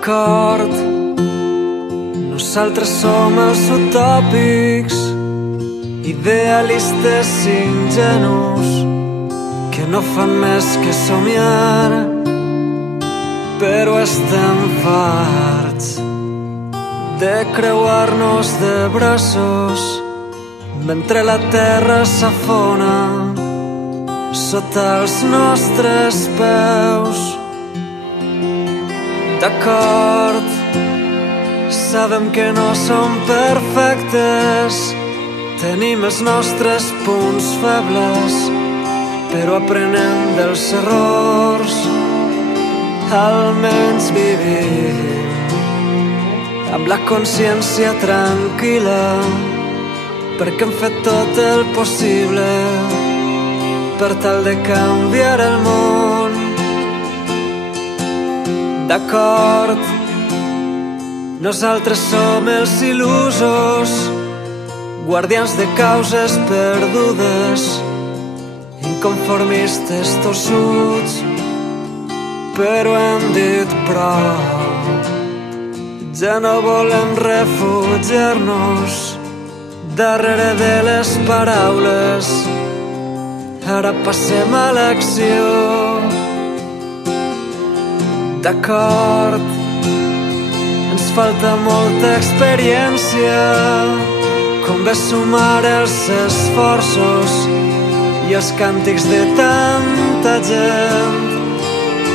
D'acord, nosaltres som els utòpics, idealistes ingenus que no fan més que somiar, però estem farts de creuar-nos de braços mentre la terra s'afona sota els nostres peus. D'acord, sabem que no som perfectes, tenim els nostres punts febles, però aprenem dels errors, almenys vivim amb la consciència tranquil·la, perquè hem fet tot el possible per tal de canviar el món. D'acord, nosaltres som els il·lusos, guardians de causes perdudes, inconformistes tossuts, però hem dit prou. Ja no volem refugiar-nos darrere de les paraules, ara passem a l'acció. D'acord, ens falta molta experiència, convé sumar els esforços i els càntics de tanta gent,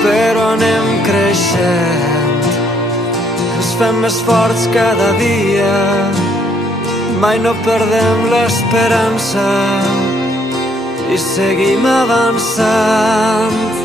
però anem creixent, ens fem més forts cada dia, mai no perdem l'esperança i seguim avançant.